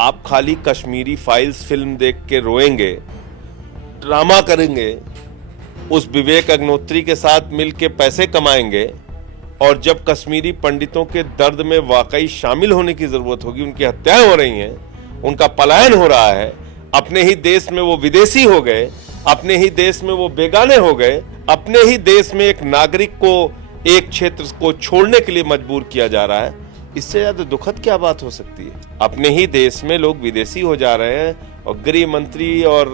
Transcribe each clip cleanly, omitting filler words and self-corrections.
आप खाली Kashmiri files film देख के रोएंगे, ड्रामा करेंगे, उस विवेक अग्निहोत्री के साथ मिलके पैसे कमाएंगे, और जब कश्मीरी पंडितों के दर्द में वाकई शामिल होने की जरूरत होगी, उनकी हत्याएं हो रही हैं, उनका पलायन हो रहा है, अपने ही देश में वो विदेशी हो गए, अपने ही देश में वो बेगाने हो गए, अपने ही देश में एक नागरिक को एक क्षेत्र को छोड़ने के लिए मजबूर किया जा रहा है, इससे ज्यादा दुखद क्या बात हो सकती है। अपने ही देश में लोग विदेशी हो जा रहे हैं और गृह मंत्री और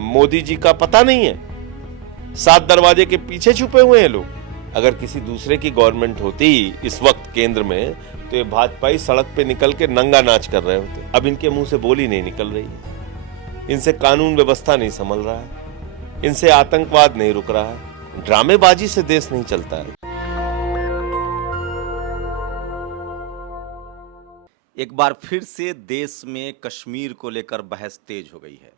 मोदी जी का पता नहीं है, सात दरवाजे के पीछे छुपे हुए हैं लोग। अगर किसी दूसरे की गवर्नमेंट होती इस वक्त केंद्र में, तो ये भाजपाई सड़क पे निकल के नंगा नाच कर रहे होते। अब इनके मुंह से बोली नहीं निकल रही है, इनसे कानून व्यवस्था नहीं संभल रहा है, इनसे आतंकवाद नहीं रुक रहा है, ड्रामेबाजी से देश नहीं चलता है। एक बार फिर से देश में कश्मीर को लेकर बहस तेज हो गई है।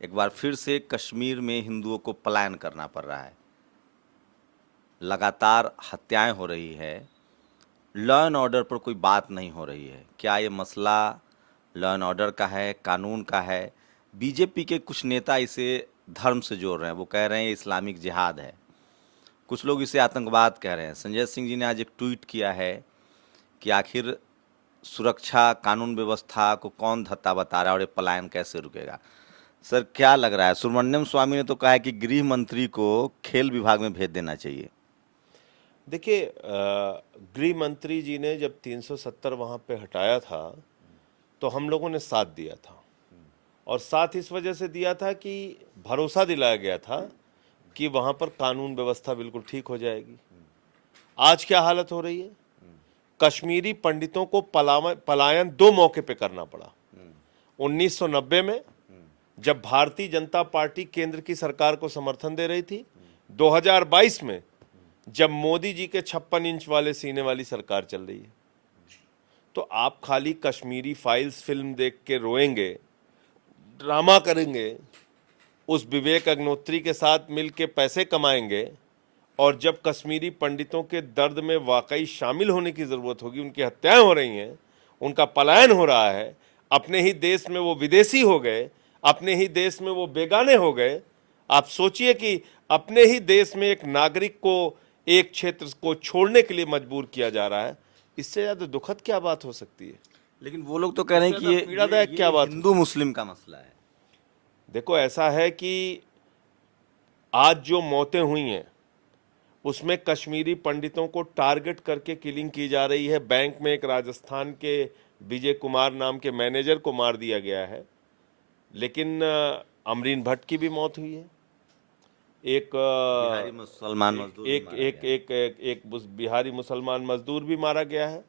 एक बार फिर से कश्मीर में हिंदुओं को पलायन करना पड़ रहा है। लगातार हत्याएं हो रही है, लॉ एंड ऑर्डर पर कोई बात नहीं हो रही है। क्या ये मसला लॉ एंड ऑर्डर का है, कानून का है? बीजेपी के कुछ नेता इसे धर्म से जोड़ रहे हैं। वो कह रहे हैं इस्लामिक जिहाद है, कुछ लोग इसे आतंकवाद कह रहे हैं। संजय सिंह जी ने आज एक ट्वीट किया है कि आखिर सुरक्षा कानून व्यवस्था को कौन धत्ता बता रहा है और ये पलायन कैसे रुकेगा। सर, क्या लग रहा है? सुब्रमण्यम स्वामी ने तो कहा है कि गृह मंत्री को खेल विभाग में भेज देना चाहिए। देखिए, गृह मंत्री जी ने जब 370 वहां पे हटाया था तो हम लोगों ने साथ दिया था, और साथ इस वजह से दिया था कि भरोसा दिलाया गया था कि वहां पर कानून व्यवस्था बिल्कुल ठीक हो जाएगी। आज क्या हालत हो रही है? कश्मीरी पंडितों को पलायन दो मौके पे करना पड़ा। 1990 में जब भारतीय जनता पार्टी केंद्र की सरकार को समर्थन दे रही थी, 2022 में जब मोदी जी के 56 इंच वाले सीने वाली सरकार चल रही है। तो आप खाली कश्मीरी फाइल्स फिल्म देख के रोएंगे, ड्रामा करेंगे, उस विवेक अग्निहोत्री के साथ मिलके पैसे कमाएंगे, और जब कश्मीरी पंडितों के दर्द में वाकई शामिल होने की जरूरत होगी, उनकी हत्याएं हो रही हैं, उनका पलायन हो रहा है, अपने ही देश में वो विदेशी हो गए, अपने ही देश में वो बेगाने हो गए। आप सोचिए कि अपने ही देश में एक नागरिक को एक क्षेत्र को छोड़ने के लिए मजबूर किया जा रहा है, इससे ज्यादा दुखद क्या बात हो सकती है। लेकिन वो लोग तो कह रहे हैं कि ये पीड़ादायक क्या बात? हिंदू मुस्लिम का मसला है। देखो, ऐसा है कि आज जो मौतें हुई हैं उसमें कश्मीरी पंडितों को टारगेट करके किलिंग की जा रही है। बैंक में एक राजस्थान के विजय कुमार नाम के मैनेजर को मार दिया गया है, लेकिन अमरीन भट्ट की भी मौत हुई है। एक बिहारी मुसलमान मजदूर एक बिहारी मुसलमान मजदूर भी मारा गया है।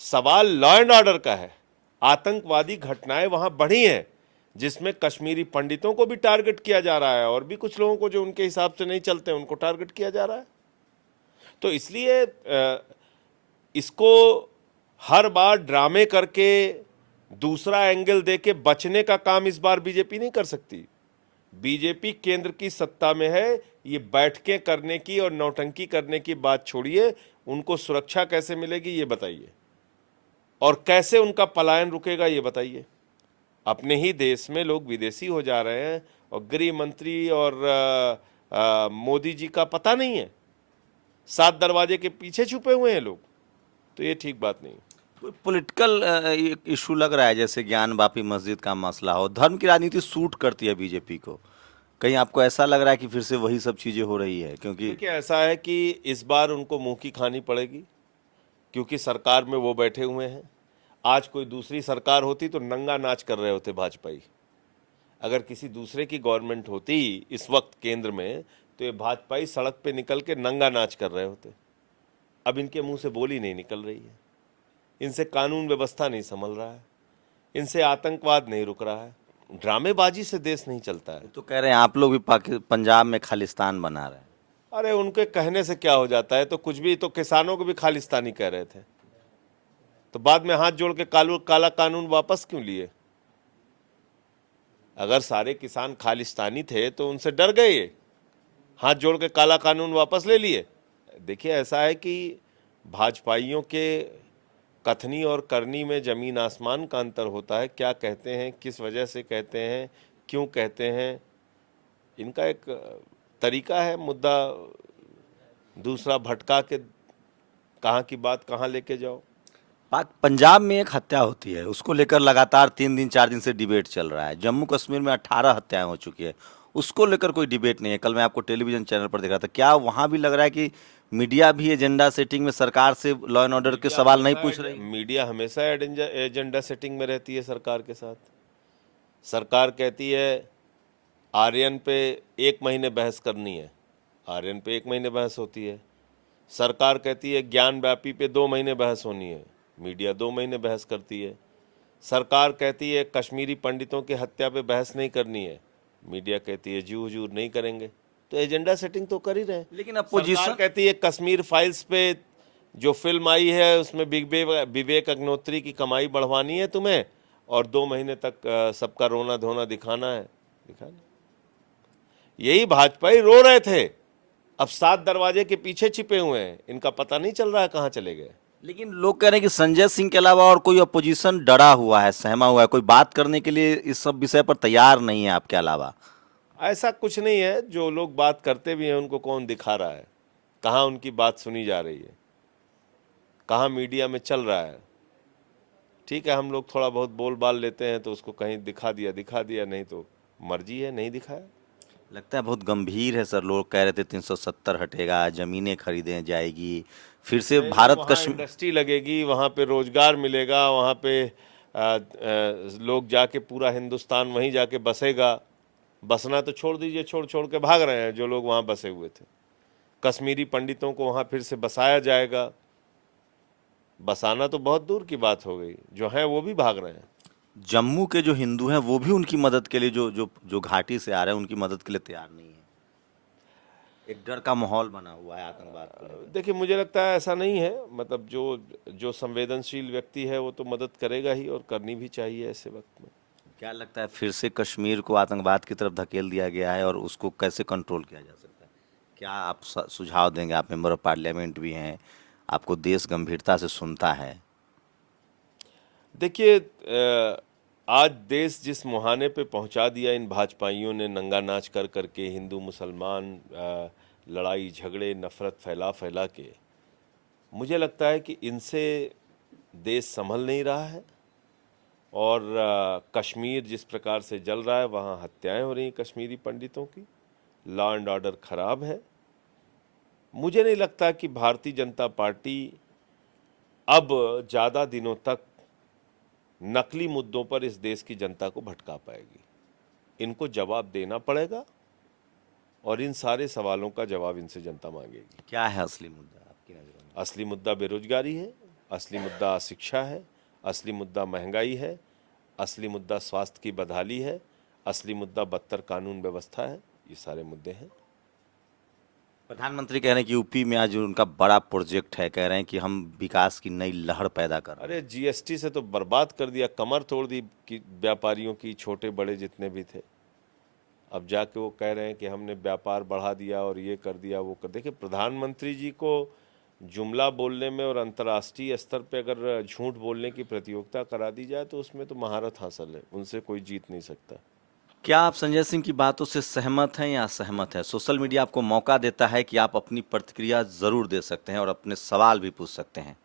सवाल लॉ एंड ऑर्डर का है। आतंकवादी घटनाएं वहां बढ़ी हैं, जिसमें कश्मीरी पंडितों को भी टारगेट किया जा रहा है, और भी कुछ लोगों को जो उनके हिसाब से नहीं चलते उनको टारगेट किया जा रहा है। तो इसलिए इसको हर बार ड्रामे करके दूसरा एंगल देके बचने का काम इस बार बीजेपी नहीं कर सकती। बीजेपी केंद्र की सत्ता में है, ये बैठकें करने की और नौटंकी करने की बात छोड़िए। उनको सुरक्षा कैसे मिलेगी ये बताइए, और कैसे उनका पलायन रुकेगा ये बताइए। अपने ही देश में लोग विदेशी हो जा रहे हैं और गृह मंत्री और मोदी जी का पता नहीं है, सात दरवाजे के पीछे छुपे हुए हैं लोग। तो ये ठीक बात नहीं। कोई पॉलिटिकल इशू लग रहा है, जैसे ज्ञान वापी मस्जिद का मसला हो। धर्म की राजनीति सूट करती है बीजेपी को। कहीं आपको ऐसा लग रहा है कि फिर से वही सब चीज़ें हो रही है? क्योंकि देखिए, ऐसा है कि इस बार उनको मुंह की खानी पड़ेगी, क्योंकि सरकार में वो बैठे हुए हैं। आज कोई दूसरी सरकार होती तो नंगा नाच कर रहे होते भाजपाई। अगर किसी दूसरे की गवर्नमेंट होती इस वक्त केंद्र में, तो ये भाजपाई सड़क पे निकल के नंगा नाच कर रहे होते। अब इनके मुंह से बोली नहीं निकल रही है, इनसे कानून व्यवस्था नहीं संभल रहा है, इनसे आतंकवाद नहीं रुक रहा है, ड्रामेबाजी से देश नहीं चलता है। तो कह रहे हैं आप लोग भी पंजाब में खालिस्तान बना रहे हैं। अरे, उनके कहने से क्या हो जाता है? तो कुछ भी, तो किसानों को भी खालिस्तानी कह रहे थे, तो बाद में हाथ जोड़ के काला कानून वापस क्यों लिए? अगर सारे किसान खालिस्तानी थे तो उनसे डर गए, हाथ जोड़ के काला कानून वापस ले लिए। देखिए, ऐसा है कि भाजपाइयों के कथनी और करनी में जमीन आसमान का अंतर होता है। क्या कहते हैं, किस वजह से कहते हैं, क्यों कहते हैं, इनका एक तरीका है। मुद्दा दूसरा भटका के कहाँ की बात कहाँ लेके जाओ। पंजाब में एक हत्या होती है, उसको लेकर लगातार 3 दिन 4 दिन से डिबेट चल रहा है। जम्मू कश्मीर में 18 हत्याएं हो चुकी है, उसको लेकर कोई डिबेट नहीं है। कल मैं आपको टेलीविजन चैनल पर देख रहा था, क्या वहां भी लग रहा है कि मीडिया भी एजेंडा सेटिंग में सरकार से लॉ एंड ऑर्डर के सवाल नहीं पूछ रही? मीडिया हमेशा एजेंडा सेटिंग में रहती है सरकार के साथ। सरकार कहती है आर्यन पे 1 महीने बहस करनी है, आर्यन पे 1 महीने बहस होती है। सरकार कहती है ज्ञान व्यापी पे 2 महीने बहस होनी है, मीडिया 2 महीने बहस करती है। सरकार कहती है कश्मीरी पंडितों की हत्या पे बहस नहीं करनी है, मीडिया कहती है जी हुजूर नहीं करेंगे। तो एजेंडा सेटिंग तो कर ही रहे हैं। लेकिन अपोजिशन कहती है कश्मीर फाइल्स पे जो फिल्म आई है उसमें विवेक अग्निहोत्री की कमाई बढ़वानी है तुम्हें, और 2 महीने तक सबका रोना धोना दिखाना है। यही भाजपा ही रो रहे थे, अब 7 दरवाजे के पीछे छिपे हुए हैं, इनका पता नहीं चल रहा है कहाँ चले गए। लेकिन लोग कह रहे हैं कि संजय सिंह के अलावा और कोई अपोजिशन डरा हुआ है, सहमा हुआ है, कोई बात करने के लिए इस सब विषय पर तैयार नहीं है आपके अलावा। ऐसा कुछ नहीं है, जो लोग बात करते भी हैं उनको कौन दिखा रहा है, कहाँ उनकी बात सुनी जा रही है, कहाँ मीडिया में चल रहा है। ठीक है, हम लोग थोड़ा बहुत बोल बाल लेते हैं तो उसको कहीं दिखा दिया, नहीं तो मर्जी है, नहीं दिखाया। लगता है बहुत गंभीर है सर। लोग कह रहे थे 370 हटेगा, जमीनें खरीदें जाएगी, फिर से भारत कश्मीर इंडस्ट्री लगेगी, वहाँ पे रोजगार मिलेगा, वहाँ पे लोग जाके पूरा हिंदुस्तान वहीं जाके बसेगा। बसना तो छोड़ दीजिए, छोड़ के भाग रहे हैं जो लोग वहाँ बसे हुए थे। कश्मीरी पंडितों को वहाँ फिर से बसाया जाएगा। बसाना तो बहुत दूर की बात हो गई, जो है वो भी भाग रहे हैं। जम्मू के जो हिंदू हैं वो भी उनकी मदद के लिए जो घाटी से आ रहे हैं उनकी मदद के लिए तैयार नहीं है। एक डर का माहौल बना हुआ है आतंकवाद को लेकर। देखिए, मुझे लगता है ऐसा नहीं है। मतलब जो संवेदनशील व्यक्ति है वो तो मदद करेगा ही, और करनी भी चाहिए ऐसे वक्त में। क्या लगता है फिर से कश्मीर को आतंकवाद की तरफ धकेल दिया गया है, और उसको कैसे कंट्रोल किया जा सकता है? क्या आप सुझाव देंगे? आप मेंबर ऑफ पार्लियामेंट भी हैं, आपको देश गंभीरता से सुनता है। देखिए, आज देश जिस मुहाने पे पहुंचा दिया इन भाजपाइयों ने, नंगा नाच कर करके, हिंदू मुसलमान लड़ाई झगड़े नफरत फैला के, मुझे लगता है कि इनसे देश संभल नहीं रहा है। और कश्मीर जिस प्रकार से जल रहा है, वहाँ हत्याएं हो रही हैं कश्मीरी पंडितों की, लॉ एंड ऑर्डर खराब है। मुझे नहीं लगता कि भारतीय जनता पार्टी अब ज़्यादा दिनों तक नकली मुद्दों पर इस देश की जनता को भटका पाएगी। इनको जवाब देना पड़ेगा, और इन सारे सवालों का जवाब इनसे जनता मांगेगी। क्या है असली मुद्दा आपकी नज़र में? असली मुद्दा बेरोजगारी है, असली मुद्दा शिक्षा है, असली मुद्दा महंगाई है, असली मुद्दा स्वास्थ्य की बदहाली है, असली मुद्दा बदतर कानून व्यवस्था है। ये सारे मुद्दे हैं। प्रधानमंत्री कह रहे हैं कि यूपी में आज उनका बड़ा प्रोजेक्ट है, कह रहे हैं कि हम विकास की नई लहर पैदा कर रहे हैं। अरे जीएसटी से तो बर्बाद कर दिया, कमर तोड़ दी कि व्यापारियों की, छोटे बड़े जितने भी थे। अब जाके वो कह रहे हैं कि हमने व्यापार बढ़ा दिया और ये कर दिया वो कर। देखिए, प्रधानमंत्री जी को जुमला बोलने में और अंतर्राष्ट्रीय स्तर पे अगर झूठ बोलने की प्रतियोगिता करा दी जाए तो उसमें तो महारत हासिल है, उनसे कोई जीत नहीं सकता। क्या आप संजय सिंह की बातों से सहमत हैं या असहमत हैं? सोशल मीडिया आपको मौका देता है कि आप अपनी प्रतिक्रिया जरूर दे सकते हैं और अपने सवाल भी पूछ सकते हैं।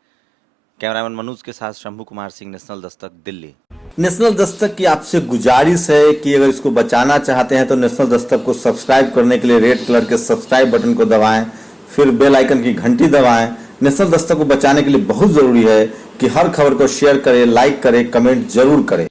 कैमरामैन मनोज के साथ शंभू कुमार सिंह, नेशनल दस्तक, दिल्ली। नेशनल दस्तक की आपसे गुजारिश है कि अगर इसको बचाना चाहते हैं तो नेशनल दस्तक को सब्सक्राइब करने के लिए रेड कलर के सब्सक्राइब बटन को दबाएं, फिर बेल आइकन की घंटी दबाएं। नेशनल दस्तक को बचाने के लिए बहुत जरूरी है कि हर खबर को शेयर करें, लाइक करें, कमेंट जरूर करें।